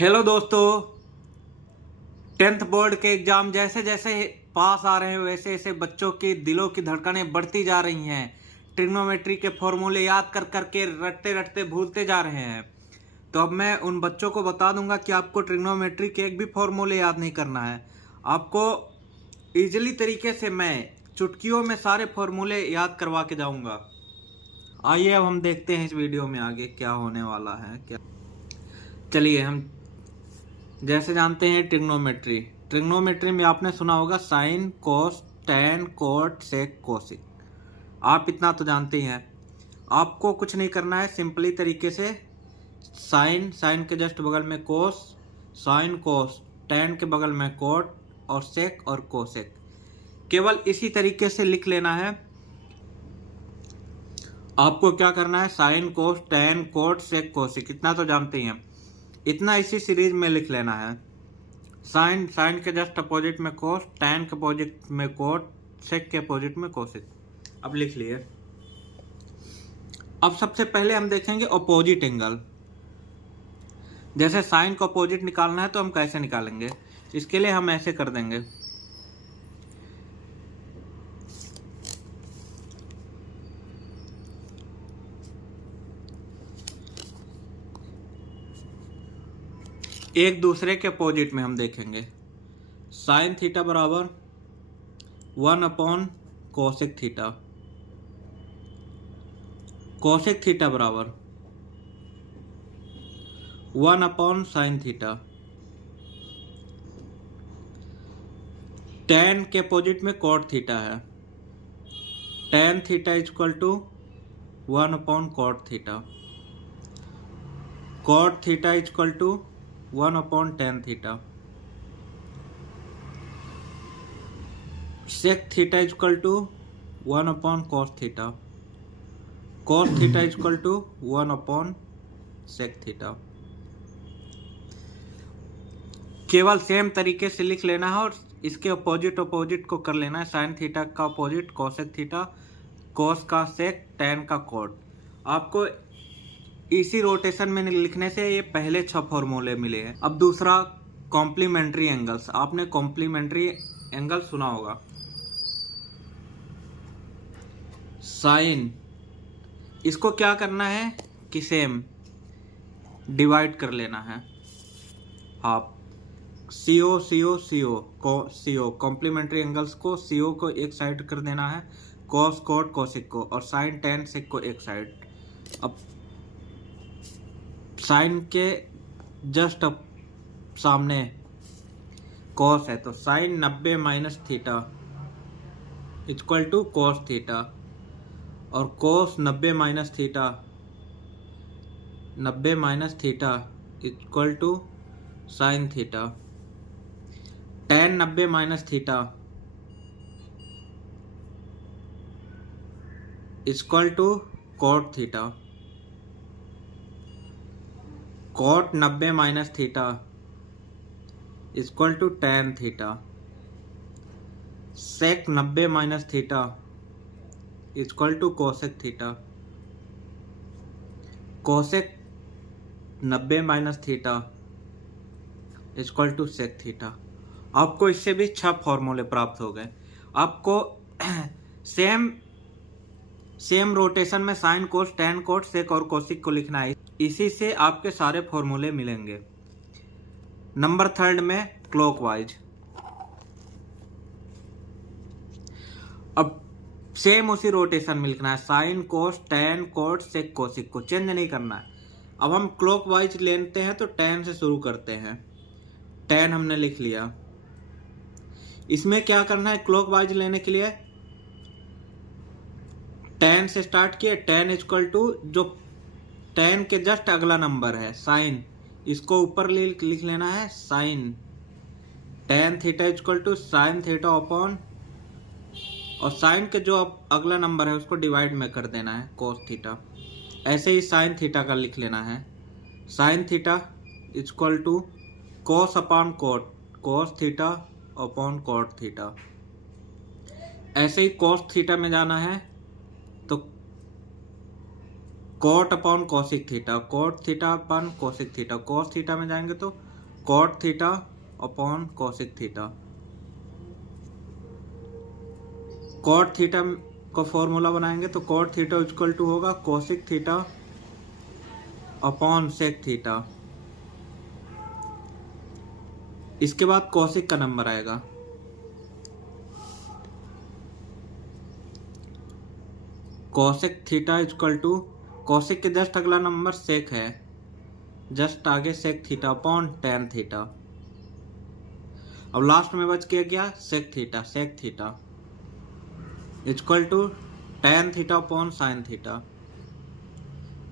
Hello दोस्तों, 10th board के exam जैसे जैसे पास आ रहे हैं वैसे वैसे बच्चों की दिलों की धड़कनें बढ़ती जा रही हैं। ट्रिग्नोमेट्री के फॉर्मूले याद कर करके रटते रटते भूलते जा रहे हैं। तो अब मैं उन बच्चों को बता दूंगा कि आपको ट्रिग्नोमेट्री के एक भी फॉर्मूले याद नहीं करना है। आपको इजीली तरीके से मैं चुटकियों में सारे फॉर्मूले याद करवा के जाऊंगा। आइए अब हम देखते हैं इस वीडियो में आगे क्या होने वाला है। चलिए हम जैसे जानते हैं ट्रिग्नोमेट्री में आपने सुना होगा साइन, कोस, टैन, कोट, सेक, कोसिक। आप इतना तो जानते ही हैं। आपको कुछ नहीं करना है, सिंपली तरीके से साइन के जस्ट बगल में कोस, साइन कोस, टैन के बगल में कोट और सेक और कोसेक, केवल इसी तरीके से लिख लेना है। आपको क्या करना है, साइन, कोस, टैन, कोट, सेक, कोसिक इतना तो जानते ही हैं। इतना इसी सीरीज में लिख लेना है। साइन के जस्ट अपोजिट में कोस, टैन के अपोजिट में कोट, सेक के अपोजिट में कोसिक। अब लिख लिए। अब सबसे पहले हम देखेंगे अपोजिट एंगल। जैसे साइन को अपोजिट निकालना है तो हम कैसे निकालेंगे, इसके लिए हम ऐसे कर देंगे। एक दूसरे के अपोजिट में हम देखेंगे। साइन थीटा बराबर 1 कोसेक थीटा, कोसेक थीटा बराबर 1 साइन थीटा। टैन के अपोजिट में कॉट थीटा है, tan theta equal to 1 cot theta, cot theta equal to 1 tan theta. Sec theta equal to 1 cos theta, cos theta equal to 1 sec theta. केवल same तरीके से लिख लेना है और इसके अपोजिट को कर लेना है। साइन थीटा का अपोजिट कोसेक थीटा, कोस का सेक, टैन का कॉट। आपको इसी रोटेशन में लिखने से ये पहले 6 फॉर्मूले मिले हैं। अब दूसरा कॉम्प्लीमेंट्री एंगल्स। आपने कॉम्प्लीमेंट्री एंगल सुना होगा। साइन, इसको क्या करना है कि सेम डिवाइड कर लेना है हाफ। सीओ कॉम्प्लीमेंट्री एंगल्स को सीओ को एक साइड कर देना है, कॉस कोट कोसिक को, और साइन टैन सेक को एक साइड। अब साइन के जस्ट सामने कॉस है तो sine 90 minus theta equal to cos theta, और cos 90 minus theta equal to sine theta. Tan 90 minus theta equal to cot theta, cot 90 minus theta equal to tan theta. Sec 90 minus theta equal to cosec theta, cosec 90 minus theta equal to sec theta. आपको इससे भी 6 फॉर्मूले प्राप्त हो गए। आपको same rotation में sine, cos, tan, cot, सेक और कोसिक को लिखना है। इसी से आपके सारे फॉर्मूले मिलेंगे। नंबर 3 में क्लॉकवाइज। अब सेम उसी रोटेशन में लिखना है, साइन, कोस, टैन, कोट, सेक, कोसिक को चेंज नहीं करना है। अब हम क्लॉकवाइज लेते हैं तो टैन से शुरू करते हैं। टैन हमने लिख लिया। इसमें क्या करना है, क्लॉकवाइज लेने के लिए टैन से स्टार्ट किए। टैन इक्वल टू जो टैन के जस्ट अगला नंबर है साइन, इसको ऊपर लिख लेना है sine. Tan theta equal to sine theta upon, और साइन के जो अगला नंबर है उसको डिवाइड में कर देना है कोस थीटा। ऐसे ही साइन थीटा का लिख लेना है, sine theta equal to cos upon cot, cos theta upon cot theta. ऐसे ही कोस थीटा में जाना है तो cot upon cosec theta, cot theta upon cosec theta, cos theta में जाएंगे तो cot theta upon cosec theta. Cot theta का फॉर्मूला बनाएंगे तो कॉट थीटा इक्वल टू होगा cosec theta upon sec theta. इसके बाद कॉसिक का नंबर आएगा, cosec theta equal to cosec के जस्ट अगला नंबर सेक है, जस्ट आगे sec theta upon tan theta. अब लास्ट में बच गया क्या, sec theta, sec theta equal to tan theta upon sine theta,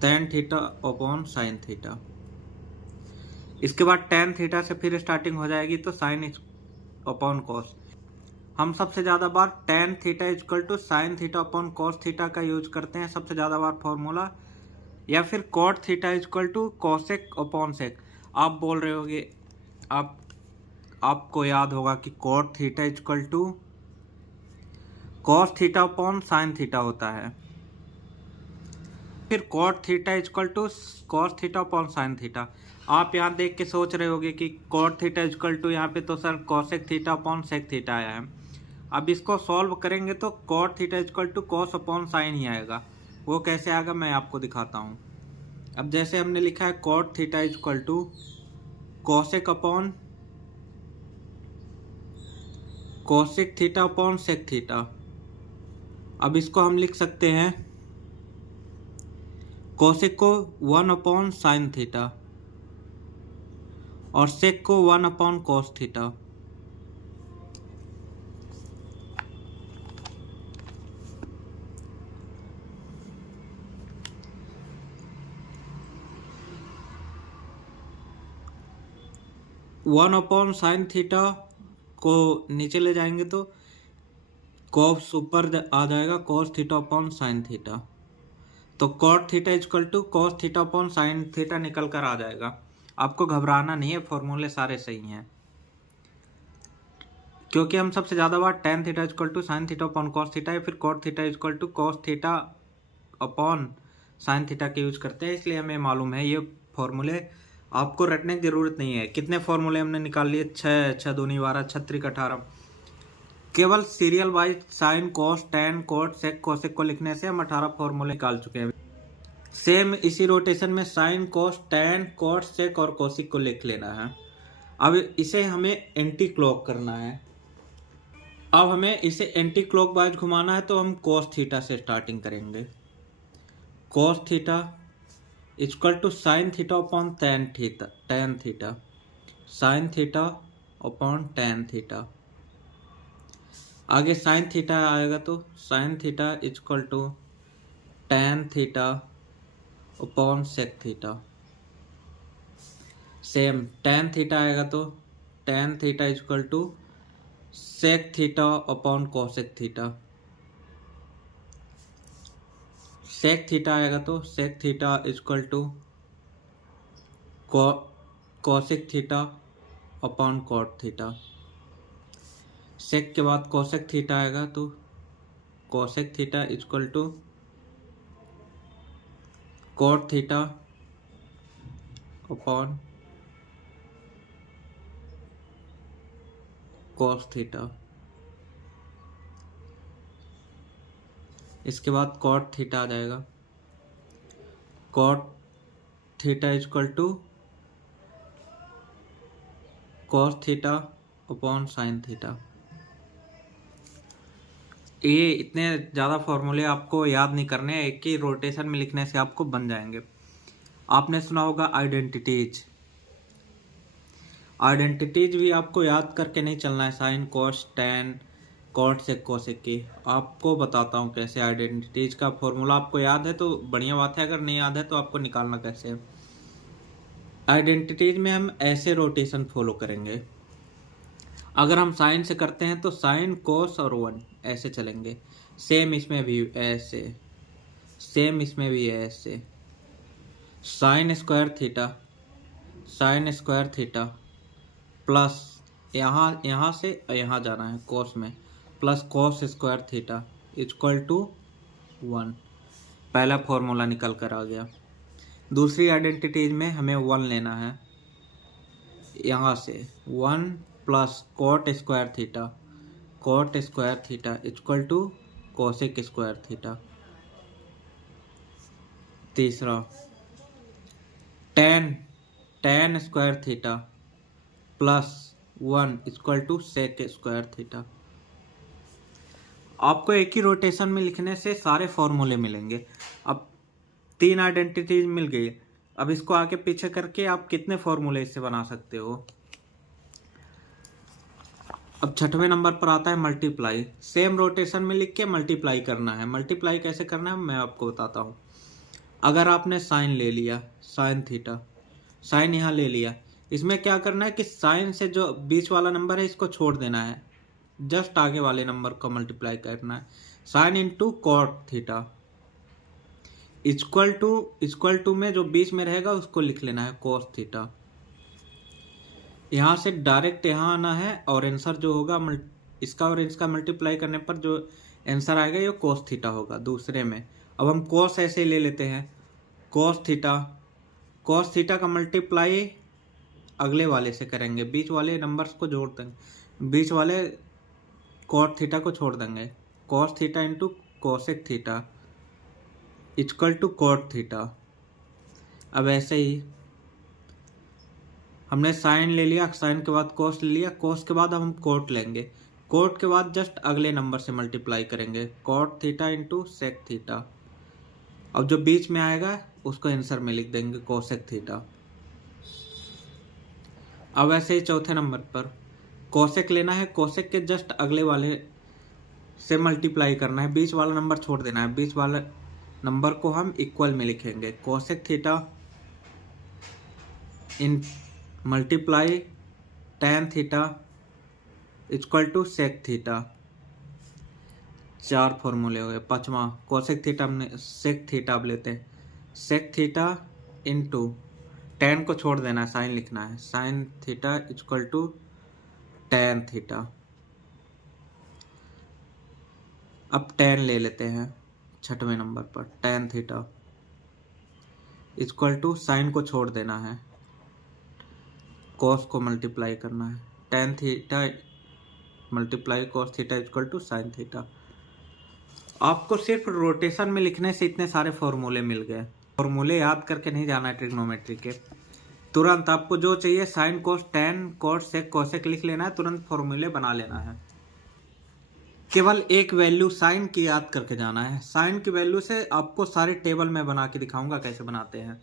tan theta upon sine theta. इसके बाद टेन थीटा से फिर स्टार्टिंग हो जाएगी तो साइन अपॉन कॉस। हम सबसे ज़्यादा बार tan theta equal to sine theta upon cos theta का यूज करते हैं सबसे ज़्यादा बार फॉर्मूला, या फिर cot theta equal to cosec upon sec. आप बोल रहे होगे, आपको याद होगा कि cot theta equal to cos theta upon sine theta होता है, फिर cot theta equal to cos theta upon sine theta. आप यहाँ देख के सोच रहे होगे कि कॉट थीटा इक्वल टू यहाँ पे तो sir cosec theta upon sec theta आया है। अब इसको सॉल्व करेंगे तो cot theta equal to cos upon sine ही आएगा। वो कैसे आएगा मैं आपको दिखाता हूँ। अब जैसे हमने लिखा है cot theta equal to cosec upon cosec theta upon sec theta. अब इसको हम लिख सकते हैं कॉसेक को 1 अपॉन साइन थीटा और सेक को 1 upon cos theta. One upon sine theta को नीचे ले जाएंगे तो कॉस ऊपर आ जाएगा, cos theta upon sine theta. तो cot theta equal to cos theta upon sine theta निकल कर आ जाएगा। आपको घबराना नहीं है, फॉर्मूले सारे सही हैं, क्योंकि हम सबसे ज़्यादा बार tan theta equal to sine theta upon cos theta या फिर cot theta equal to cos theta upon sine theta के यूज करते हैं, इसलिए हमें मालूम है। ये फॉर्मूले आपको रटने की ज़रूरत नहीं है। कितने फॉर्मूले हमने निकाल लिए, 6, 6 दूनी 12, 6 त्रिक 18। केवल serial wise sine cos tan cot sec cosec को लिखने से हम 18 फॉर्मूले निकाल चुके हैं। सेम इसी रोटेशन में sine cos tan cot sec और कोसिक को लिख लेना है। अब इसे हमें एंटी क्लॉक करना है। अब हमें इसे एंटी क्लॉक वाइज घुमाना है तो हम कॉस थीटा से स्टार्टिंग करेंगे। Cos theta equal to sine theta upon tan theta, sine theta upon tan theta. आगे साइन थीटा आएगा तो sine theta equal to tan theta upon sec theta. Same tan theta आएगा तो tan theta equal to sec theta upon cosec theta. Sec theta आएगा तो sec theta equal to cosec theta upon cot theta. Sec के बाद cosec theta आएगा तो cosec theta equal to cot theta upon cos theta. इसके बाद cot theta आ जाएगा, cot theta equal to cos theta upon sine theta. ये इतने ज़्यादा फॉर्मूले आपको याद नहीं करने, एक ही रोटेशन में लिखने से आपको बन जाएंगे। आपने सुना होगा आइडेंटिटीज, आइडेंटिटीज भी आपको याद करके नहीं चलना है। Sine cos tan cot sec cosec की आपको बताता हूँ कैसे। आइडेंटिटीज का फॉर्मूला आपको याद है तो बढ़िया बात है, अगर नहीं याद है तो आपको निकालना कैसे है। आइडेंटिटीज में हम ऐसे रोटेशन फॉलो करेंगे। अगर हम साइन से करते हैं तो साइन कोस और 1 ऐसे चलेंगे। सेम इसमें भी ऐसे, सेम इसमें भी ऐसे। साइन स्क्वायर थीटा प्लस यहाँ से यहाँ जाना है कोस में, plus cos square theta equal to 1। पहला फॉर्मूला निकल कर आ गया। दूसरी आइडेंटिटीज में हमें 1 लेना है, यहाँ से 1 plus cot square theta equal to cosec square theta. तीसरा tan square theta plus 1 equal to sec square theta. आपको एक ही रोटेशन में लिखने से सारे फॉर्मूले मिलेंगे। अब 3 आइडेंटिटीज मिल गई। अब इसको आगे पीछे करके आप कितने फॉर्मूले इससे बना सकते हो। अब 6वें नंबर पर आता है मल्टीप्लाई। सेम रोटेशन में लिख के मल्टीप्लाई करना है। मल्टीप्लाई कैसे करना है मैं आपको बताता हूँ। अगर आपने साइन ले लिया, साइन थीटा, साइन यहाँ ले लिया, इसमें क्या करना है कि साइन से जो बीच वाला नंबर है इसको छोड़ देना है, जस्ट आगे वाले नंबर को मल्टीप्लाई करना है। Sine into cot theta equal to में जो बीच में रहेगा उसको लिख लेना है कोस थीटा। यहाँ से डायरेक्ट यहाँ आना है और आंसर जो होगा इसका और इसका मल्टीप्लाई करने पर जो आंसर आएगा ये कोस थीटा होगा दूसरे में। अब हम कोस ऐसे ले लेते हैं, कोस थीटा का मल्टीप्लाई अगले वाले से करेंगे, बीच वाले नंबर्स को जोड़ देंगे, बीच वाले कॉट थीटा को छोड़ देंगे। Cos theta into cosec theta equal to cot theta. अब ऐसे ही हमने साइन ले लिया, साइन के बाद कोस ले लिया, कोस के बाद अब हम कोट लेंगे, कोट के बाद जस्ट अगले नंबर से मल्टीप्लाई करेंगे, cot theta into sec theta. अब जो बीच में आएगा उसको आंसर में लिख देंगे कोसेक थीटा। अब ऐसे ही चौथे नंबर पर कोसेक लेना है, कोसेक के जस्ट अगले वाले से मल्टीप्लाई करना है, बीच वाला नंबर छोड़ देना है, बीच वाला नंबर को हम इक्वल में लिखेंगे। Cosec theta in multiply tan theta equal to sec theta. 4 फॉर्मूले हो गए। 5वां कोसेक थीटा, हमने सेक थीटा अब लेते हैं, सेक थीटा इंटू टेन को छोड़ देना है, साइन लिखना है, sine theta equal to tan theta. अब टेन ले लेते हैं 6वें नंबर पर, tan theta equal to sine को छोड़ देना है, कॉस को मल्टीप्लाई करना है, tan theta multiply cos theta equal to sine theta. आपको सिर्फ रोटेशन में लिखने से इतने सारे फॉर्मूले मिल गए। फॉर्मूले याद करके नहीं जाना है ट्रिग्नोमेट्री के, तुरंत आपको जो चाहिए साइन कोस टेन कोस सेक कोसेक लिख लेना है, तुरंत फॉर्मूले बना लेना है। केवल एक वैल्यू साइन की याद करके जाना है। साइन की वैल्यू से आपको सारे टेबल में बना के दिखाऊंगा कैसे बनाते हैं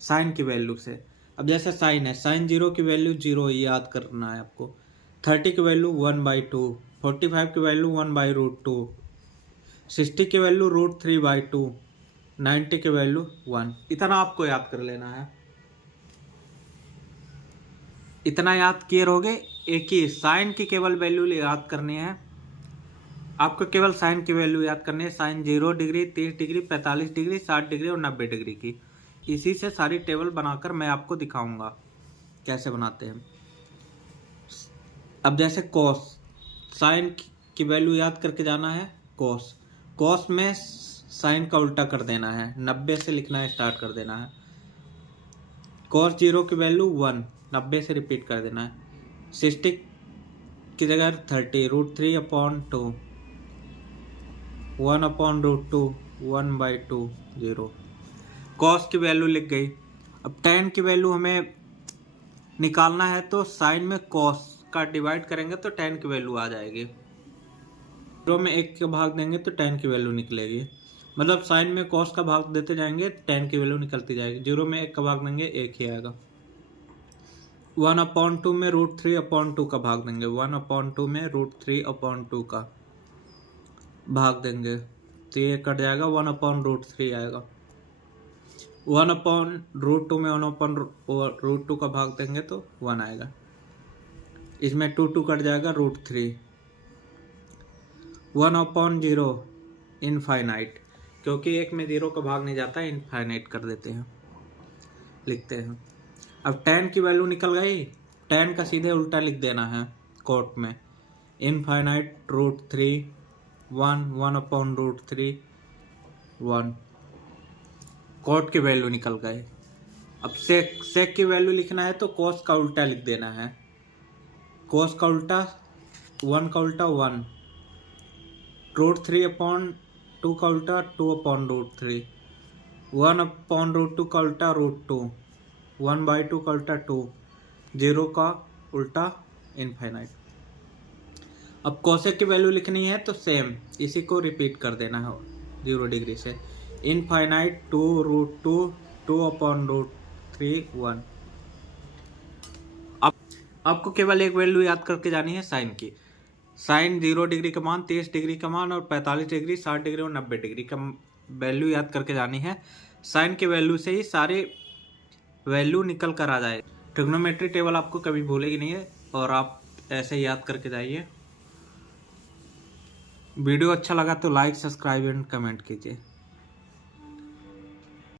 साइन की वैल्यू से। अब जैसे साइन है, साइन 0 की वैल्यू 0 याद करना है आपको, 30 की वैल्यू 1/2, 45 की वैल्यू 1/√2, 60 की वैल्यू √3/2, 90 की वैल्यू 1। इतना आपको याद कर लेना है। इतना याद किए रहोगे, एक ही साइन की केवल वैल्यू याद करनी है आपको, केवल साइन की वैल्यू याद करनी है। Sine 0 degree, 30 degree, 45 degree, 60 degree और 90 डिग्री की। इसी से सारी टेबल बनाकर मैं आपको दिखाऊंगा कैसे बनाते हैं। अब जैसे कॉस, साइन की वैल्यू याद करके जाना है कॉस, कॉस में साइन का उल्टा कर देना है, 90 से लिखना स्टार्ट कर देना है। कॉस 0 की वैल्यू 1, 90 से रिपीट कर देना है। 60 की जगह 30, √3/2, 1/√2, 1/2, 0। कॉस की वैल्यू लिख गई। अब टेन की वैल्यू हमें निकालना है, तो साइन में कॉस का डिवाइड करेंगे तो टेन की वैल्यू आ जाएगी। 0 में 1 का भाग देंगे तो टेन की वैल्यू निकलेगी, मतलब साइन में कॉस का भाग देते जाएंगे टेन की वैल्यू निकलती जाएगी। 0 में 1 का भाग देंगे 1 ही आएगा। 1/2 में √3/2 का भाग देंगे, 1/2 में √3/2 का भाग देंगे तो ये कट जाएगा, 1/√3 आएगा। 1/√2 में 1/√2 का भाग देंगे तो 1 आएगा। इसमें 2 कट जाएगा, √3। 1/0 इनफाइनाइट, क्योंकि एक में 0 का भाग नहीं जाता, इनफाइनाइट कर देते हैं, लिखते हैं। अब टेन की वैल्यू निकल गई, टेन का सीधे उल्टा लिख देना है कोट में, इनफाइनाइट √3, 1, 1/√3, 1। कॉट की वैल्यू निकल गए। अब सेक की वैल्यू लिखना है तो कॉस का उल्टा लिख देना है। कॉस का उल्टा 1 का उल्टा 1, √3/2 का उल्टा 2/√3, 1/√2 का उल्टा √2, 1/2 का उल्टा 2, 0 का उल्टा इनफाइनाइट। अब कोसेक की वैल्यू लिखनी है तो सेम इसी को रिपीट कर देना है 0 डिग्री से। इनफाइनाइट 2√2, 2/√3, 1। अब आपको केवल एक वैल्यू याद करके जानी है साइन की। साइन 0 डिग्री का मान, 30 डिग्री का मान और 45 डिग्री, 60 डिग्री और 90 डिग्री का वैल्यू याद करके जानी है। साइन की वैल्यू से ही सारे वैल्यू निकल कर आ जाए। ट्रिग्नोमेट्री टेबल आपको कभी भूलेगी नहीं है और आप ऐसे याद करके जाइए। वीडियो अच्छा लगा तो लाइक, सब्सक्राइब एंड कमेंट कीजिए।